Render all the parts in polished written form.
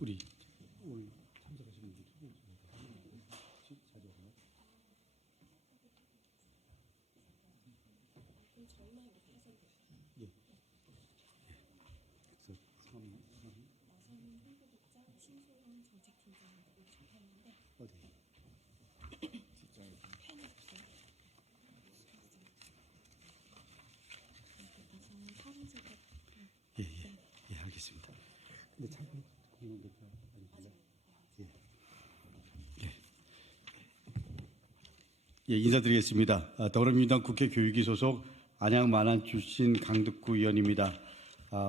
우리 오늘 참석하신 분들 자료가 예. 그래서 나선 홍보국장 신소영 정책팀장하고 접했는데 어디? 펜이 없어요. 나선 사무실에 예, 알겠습니다. 근데 참고 공연대표 아닙니다. 예, 인사드리겠습니다. 더불어민주당 국회 교육위 소속 안양 만안 출신 강덕구 의원입니다.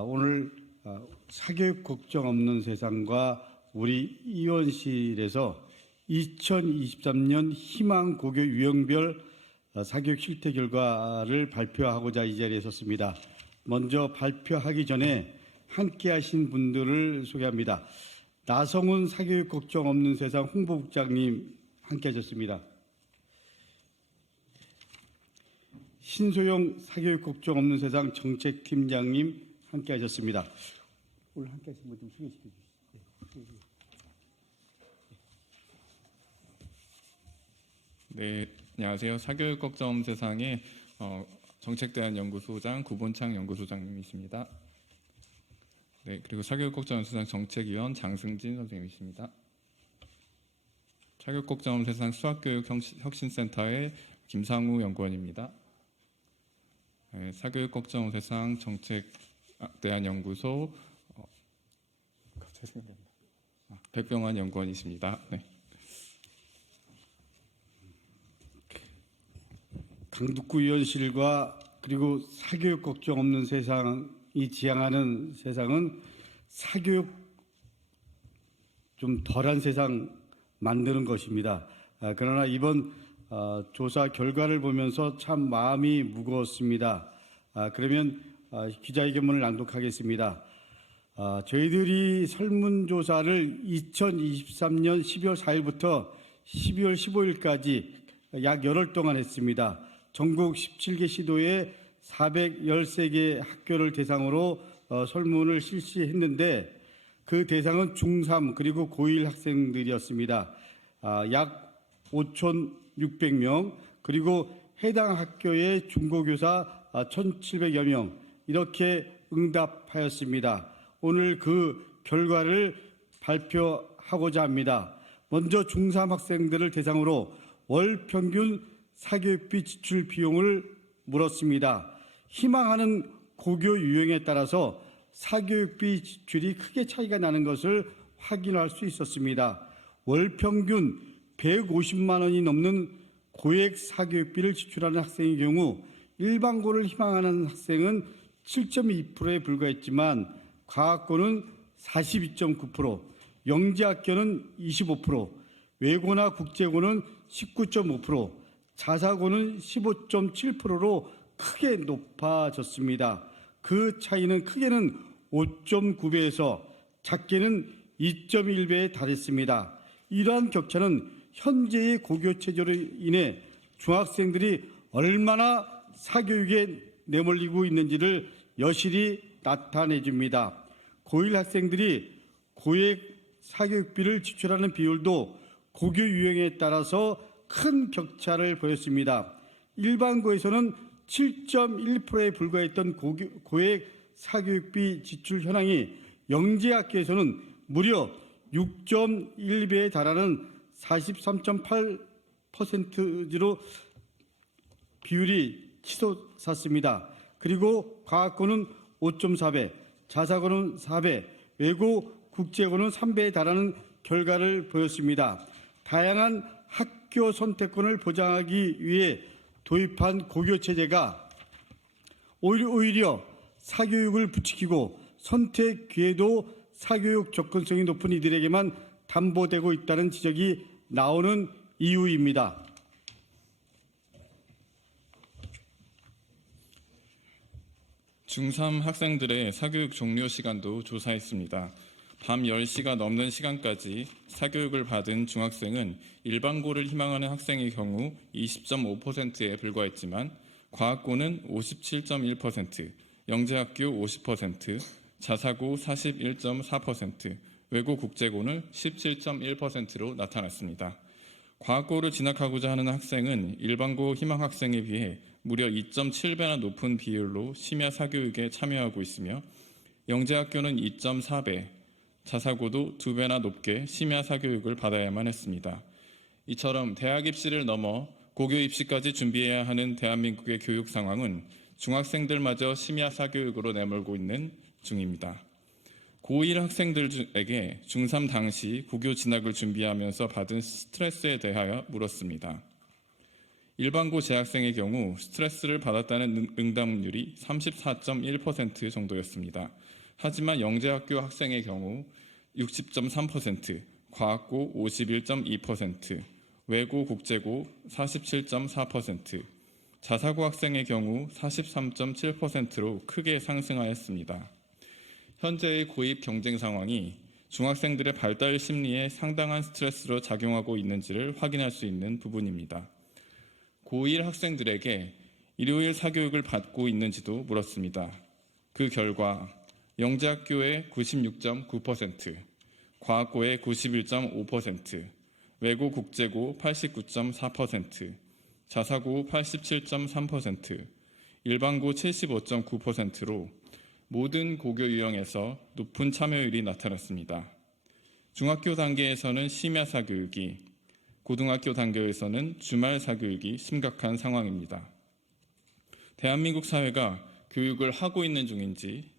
오늘 사교육 걱정 없는 세상과 우리 의원실에서 2023년 희망 고교 유형별 사교육 실태 결과를 발표하고자 이 자리에 섰습니다. 먼저 발표하기 전에 함께 하신 분들을 소개합니다. 나성훈 사교육 걱정 없는 세상 홍보국장님 함께 하셨습니다. 신소영 사교육 걱정 없는 세상 정책팀장님 함께 하셨습니다. 오늘 함께 하신 분 좀 소개시켜 주시죠. 네, 안녕하세요. 사교육 걱정 없는 세상의 정책대안연구소장 구본창 연구소장님이십니다. 네, 그리고 사교육 걱정 없는 세상 정책위원 장승진 선생님이십니다. 사교육 걱정 없는 세상 수학교육 혁신센터의 김상우 연구원입니다. 네, 사교육 걱정 없는 세상 정책대안연구소 백병환 연구원이십니다. 네. 강덕구 의원실과 그리고 사교육 걱정 없는 세상이 지향하는 세상은 사교육 좀 덜한 세상 만드는 것입니다. 그러나 이번 조사 결과를 보면서 참 마음이 무거웠습니다. 그러면 기자회견문을 낭독하겠습니다. 저희들이 설문조사를 2023년 12월 4일부터 12월 15일까지 약 열흘 동안 했습니다. 전국 17개 시도에 413개 학교를 대상으로 설문을 실시했는데 그 대상은 중3 그리고 고1 학생들이었습니다. 약 5,600명 그리고 해당 학교의 중고교사 1,700여 명 이렇게 응답하였습니다. 오늘 그 결과를 발표하고자 합니다. 먼저 중3 학생들을 대상으로 월 평균 사교육비 지출 비용을 물었습니다. 희망하는 고교 유형에 따라서 사교육비 지출이 크게 차이가 나는 것을 확인할 수 있었습니다. 월 평균 150만 원이 넘는 고액 사교육비를 지출하는 학생의 경우 일반고를 희망하는 학생은 7.2%에 불과했지만 과학고는 42.9%, 영재학교는 25%, 외고나 국제고는 19.5%, 자사고는 15.7%로 크게 높아졌습니다. 그 차이는 크게는 5.9배에서 작게는 2.1배에 달했습니다. 이러한 격차는 현재의 고교 체제로 인해 중학생들이 얼마나 사교육에 내몰리고 있는지를 여실히 나타내줍니다. 고1 학생들이 고액 사교육비를 지출하는 비율도 고교 유형에 따라서 큰 격차를 보였습니다. 일반고에서는 7.1%에 불과했던 고액 사교육비 지출 현황이 영재학교에서는 무려 6.1배에 달하는 43.8%로 비율이 치솟았습니다. 그리고 과학고는 5.4배, 자사고는 4배, 외고 국제고는 3배에 달하는 결과를 보였습니다. 다양한 학교 선택권을 보장하기 위해 도입한 고교 체제가 오히려 사교육을 부추기고 선택 기회도 사교육 접근성이 높은 이들에게만 담보되고 있다는 지적이 나오는 이유입니다. 중3 학생들의 사교육 종료 시간도 조사했습니다. 밤 10시가 넘는 시간까지 사교육을 받은 중학생은 일반고를 희망하는 학생의 경우 20.5%에 불과했지만 과학고는 57.1%, 영재학교 50%, 자사고 41.4%, 외고 국제고는 17.1%로 나타났습니다. 과학고를 진학하고자 하는 학생은 일반고 희망 학생에 비해 무려 2.7배나 높은 비율로 심야 사교육에 참여하고 있으며 영재학교는 2.4배, 자사고도 2배나 높게 심야 사교육을 받아야만 했습니다. 이처럼 대학 입시를 넘어 고교 입시까지 준비해야 하는 대한민국의 교육 상황은 중학생들마저 심야 사교육으로 내몰고 있는 중입니다. 고1 학생들에게 중3 당시 고교 진학을 준비하면서 받은 스트레스에 대하여 물었습니다. 일반고 재학생의 경우 스트레스를 받았다는 응답률이 34.1% 정도였습니다. 하지만 영재학교 학생의 경우 60.3%, 과학고 51.2%, 외고 국제고 47.4%, 자사고 학생의 경우 43.7%로 크게 상승하였습니다. 현재의 고입 경쟁 상황이 중학생들의 발달 심리에 상당한 스트레스로 작용하고 있는지를 확인할 수 있는 부분입니다. 고1 학생들에게 일요일 사교육을 받고 있는지도 물었습니다. 그 결과 영재학교의 96.9%, 과학고의 91.5%, 외고 국제고 89.4%, 자사고 87.3%, 일반고 75.9%로 모든 고교 유형에서 높은 참여율이 나타났습니다. 중학교 단계에서는 심야 사교육이, 고등학교 단계에서는 주말 사교육이 심각한 상황입니다. 대한민국 사회가 교육을 하고 있는 중인지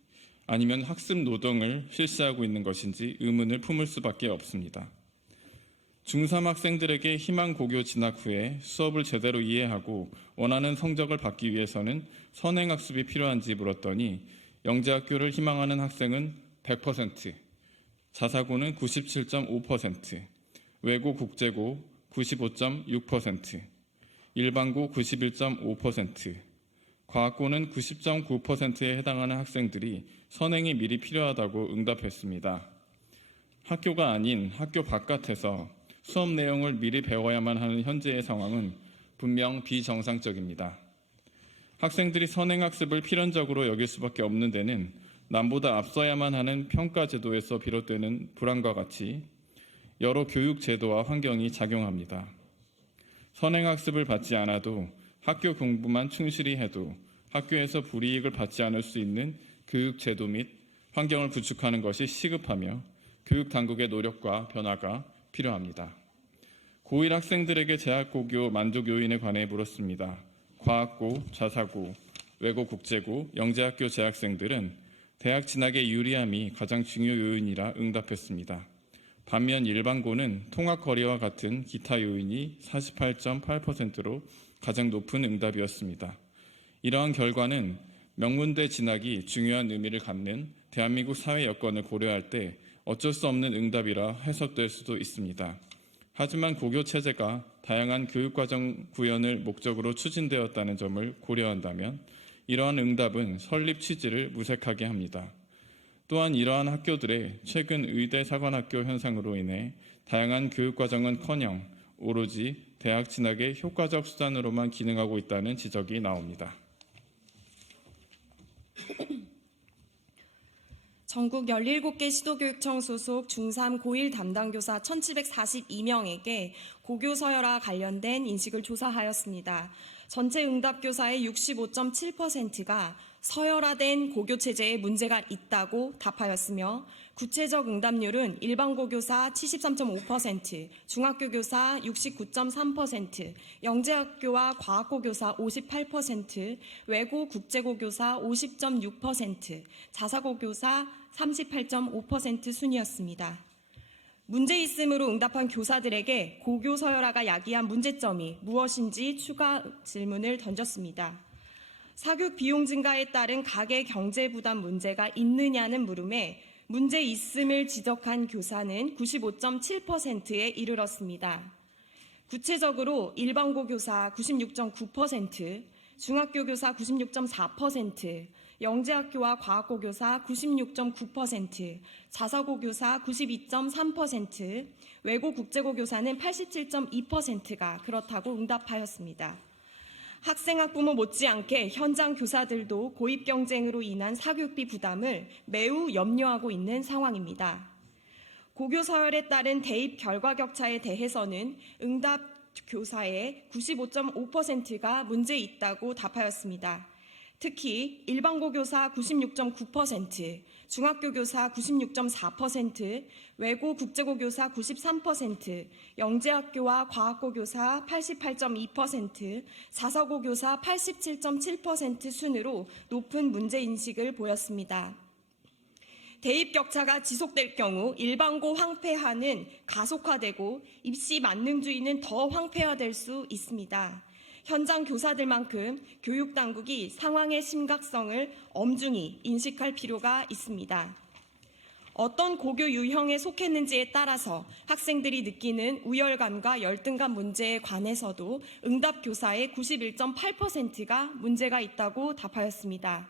아니면 학습 노동을 실시하고 있는 것인지 의문을 품을 수밖에 없습니다. 중3 학생들에게 희망 고교 진학 후에 수업을 제대로 이해하고 원하는 성적을 받기 위해서는 선행학습이 필요한지 물었더니 영재학교를 희망하는 학생은 100%, 자사고는 97.5%, 외고 국제고 95.6%, 일반고 91.5%, 과학고는 90.9%에 해당하는 학생들이 선행이 미리 필요하다고 응답했습니다. 학교가 아닌 학교 바깥에서 수업 내용을 미리 배워야만 하는 현재의 상황은 분명 비정상적입니다. 학생들이 선행학습을 필연적으로 여길 수밖에 없는 데는 남보다 앞서야만 하는 평가제도에서 비롯되는 불안과 같이 여러 교육 제도와 환경이 작용합니다. 선행학습을 받지 않아도 학교 공부만 충실히 해도 학교에서 불이익을 받지 않을 수 있는 교육 제도 및 환경을 구축하는 것이 시급하며 교육당국의 노력과 변화가 필요합니다. 고1 학생들에게 재학고교 만족 요인에 관해 물었습니다. 과학고, 자사고, 외고 국제고, 영재학교 재학생들은 대학 진학의 유리함이 가장 중요 요인이라 응답했습니다. 반면 일반고는 통학 거리와 같은 기타 요인이 48.8%로 가장 높은 응답이었습니다. 이러한 결과는 명문대 진학이 중요한 의미를 갖는 대한민국 사회 여건을 고려할 때 어쩔 수 없는 응답이라 해석될 수도 있습니다. 하지만 고교 체제가 다양한 교육과정 구현을 목적으로 추진되었다는 점을 고려한다면 이러한 응답은 설립 취지를 무색하게 합니다. 또한 이러한 학교들의 최근 의대 사관학교 현상으로 인해 다양한 교육과정은커녕 오로지 대학 진학의 효과적 수단으로만 기능하고 있다는 지적이 나옵니다. 전국 17개 시도교육청 소속 중3 고1 담당교사 1,742명에게 고교 서열화 관련된 인식을 조사하였습니다. 전체 응답교사의 65.7%가 서열화된 고교체제에 문제가 있다고 답하였으며 구체적 응답률은 일반고교사 73.5%, 중학교교사 69.3%, 영재학교와 과학고교사 58%, 외고 국제고교사 50.6%, 자사고교사 38.5% 순이었습니다. 문제 있음으로 응답한 교사들에게 고교 서열화가 야기한 문제점이 무엇인지 추가 질문을 던졌습니다. 사교육 비용 증가에 따른 가계 경제 부담 문제가 있느냐는 물음에 문제 있음을 지적한 교사는 95.7%에 이르렀습니다. 구체적으로 일반고 교사 96.9%, 중학교 교사 96.4%, 영재학교와 과학고 교사 96.9%, 자사고 교사 92.3%, 외고 국제고 교사는 87.2%가 그렇다고 응답하였습니다. 학생 학부모 못지않게 현장 교사들도 고입 경쟁으로 인한 사교육비 부담을 매우 염려하고 있는 상황입니다. 고교 서열에 따른 대입 결과 격차에 대해서는 응답 교사의 95.5%가 문제 있다고 답하였습니다. 특히 일반고 교사 96.9%, 중학교 교사 96.4%, 외고 국제고 교사 93%, 영재학교와 과학고 교사 88.2%, 자사고 교사 87.7% 순으로 높은 문제인식을 보였습니다. 대입 격차가 지속될 경우 일반고 황폐화는 가속화되고 입시 만능주의는 더 황폐화될 수 있습니다. 현장 교사들만큼 교육당국이 상황의 심각성을 엄중히 인식할 필요가 있습니다. 어떤 고교 유형에 속했는지에 따라서 학생들이 느끼는 우열감과 열등감 문제에 관해서도 응답 교사의 91.8%가 문제가 있다고 답하였습니다.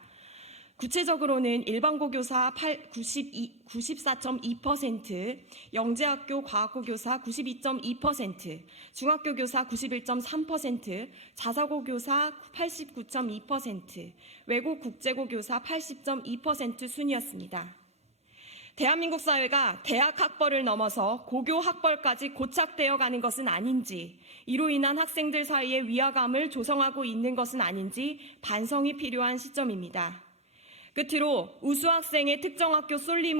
구체적으로는 일반고 교사 94.2%, 영재학교 과학고 교사 92.2%, 중학교 교사 91.3%, 자사고 교사 89.2%, 외고 국제고 교사 80.2% 순이었습니다. 대한민국 사회가 대학 학벌을 넘어서 고교 학벌까지 고착되어 가는 것은 아닌지, 이로 인한 학생들 사이의 위화감을 조성하고 있는 것은 아닌지 반성이 필요한 시점입니다. 끝으로 우수 학생의 특정 학교 쏠림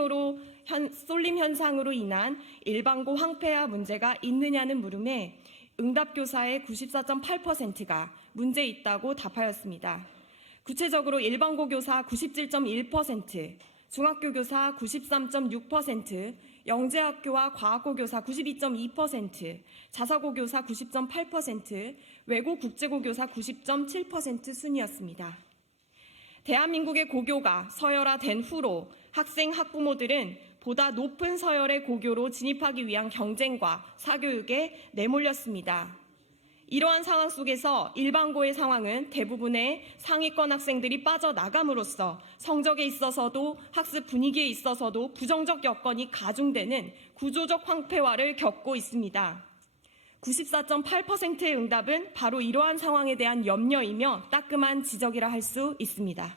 현상으로 인한 일반고 황폐화 문제가 있느냐는 물음에 응답교사의 94.8%가 문제 있다고 답하였습니다. 구체적으로 일반고 교사 97.1%, 중학교 교사 93.6%, 영재학교와 과학고 교사 92.2%, 자사고 교사 90.8%, 외고 국제고 교사 90.7% 순이었습니다. 대한민국의 고교가 서열화된 후로 학생, 학부모들은 보다 높은 서열의 고교로 진입하기 위한 경쟁과 사교육에 내몰렸습니다. 이러한 상황 속에서 일반고의 상황은 대부분의 상위권 학생들이 빠져나감으로써 성적에 있어서도 학습 분위기에 있어서도 부정적 여건이 가중되는 구조적 황폐화를 겪고 있습니다. 94.8%의 응답은 바로 이러한 상황에 대한 염려이며 따끔한 지적이라 할 수 있습니다.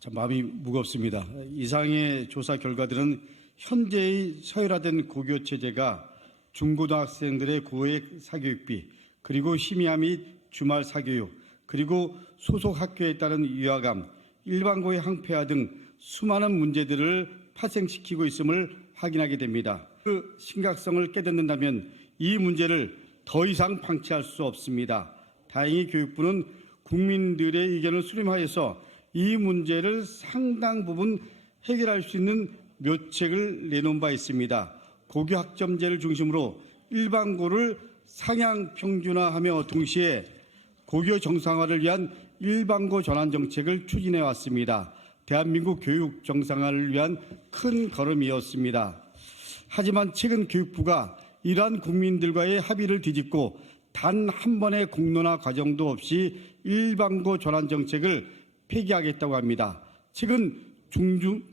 참 마음이 무겁습니다. 이상의 조사 결과들은 현재의 서열화된 고교 체제가 중고등학생들의 고액 사교육비, 그리고 심야 및 주말 사교육, 그리고 소속 학교에 따른 위화감, 일반고의 항폐화 등 수많은 문제들을 파생시키고 있음을 확인하게 됩니다. 그 심각성을 깨닫는다면 이 문제를 더 이상 방치할 수 없습니다. 다행히 교육부는 국민들의 의견을 수렴하여서 이 문제를 상당 부분 해결할 수 있는 묘책을 내놓은 바 있습니다. 고교 학점제를 중심으로 일반고를 상향 평준화하며 동시에 고교 정상화를 위한 일반고 전환 정책을 추진해 왔습니다. 대한민국 교육 정상화를 위한 큰 걸음이었습니다. 하지만 최근 교육부가 이러한 국민들과의 합의를 뒤집고 단 한 번의 공론화 과정도 없이 일반고 전환 정책을 폐기하겠다고 합니다. 최근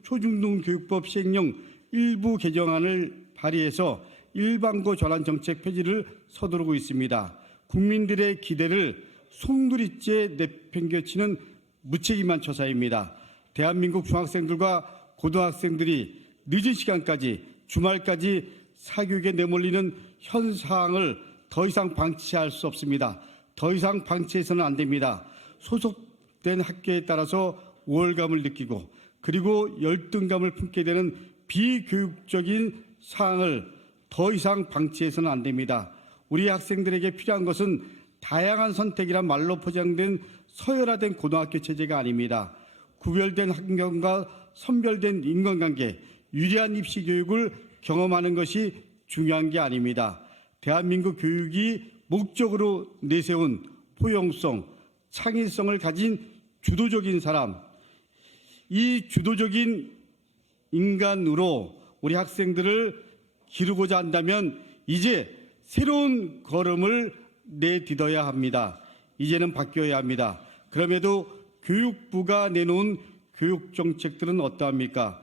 초중등교육법 시행령 일부 개정안을 발의해서 일반고 전환 정책 폐지를 서두르고 있습니다. 국민들의 기대를 송두리째 내팽겨치는 무책임한 처사입니다. 대한민국 중학생들과 고등학생들이 늦은 시간까지 주말까지 사교육에 내몰리는 현상을 더 이상 방치할 수 없습니다. 더 이상 방치해서는 안 됩니다. 소속된 학교에 따라서 우월감을 느끼고 그리고 열등감을 품게 되는 비교육적인 사항을 더 이상 방치해서는 안 됩니다. 우리 학생들에게 필요한 것은 다양한 선택이란 말로 포장된 서열화된 고등학교 체제가 아닙니다. 구별된 환경과 선별된 인간관계, 유리한 입시 교육을 경험하는 것이 중요한 게 아닙니다. 대한민국 교육이 목적으로 내세운 포용성, 창의성을 가진 주도적인 사람, 이 주도적인 인간으로 우리 학생들을 기르고자 한다면 이제 새로운 걸음을 내딛어야 합니다. 이제는 바뀌어야 합니다. 그럼에도 교육부가 내놓은 교육정책들은 어떠합니까?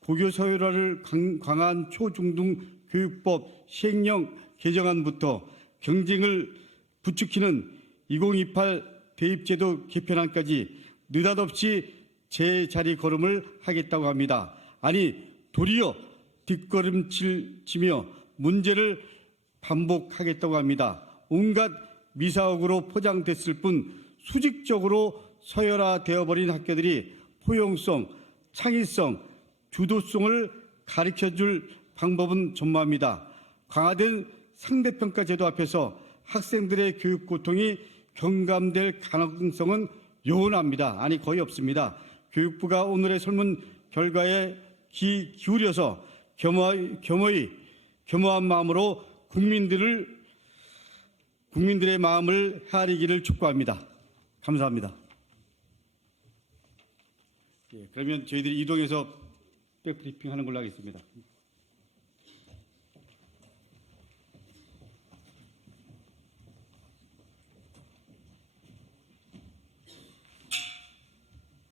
고교 서열화를 강한 초중등 교육법 시행령 개정안부터 경쟁을 부추기는 2028 대입제도 개편안까지 느닷없이 제자리 걸음을 하겠다고 합니다. 아니 도리어 뒷걸음치며 문제를 반복하겠다고 합니다. 온갖 미사옥으로 포장됐을 뿐 수직적으로 서열화되어버린 학교들이 포용성, 창의성, 주도성을 가르쳐줄 방법은 전무합니다. 강화된 상대평가 제도 앞에서 학생들의 교육 고통이 경감될 가능성은 요원합니다. 아니 거의 없습니다. 교육부가 오늘의 설문 결과에 귀 기울여서 겸허한 마음으로 국민들의 마음을 헤아리기를 촉구합니다. 감사합니다. 그러면 저희들이 이동해서 백브리핑하는 걸로 하겠습니다.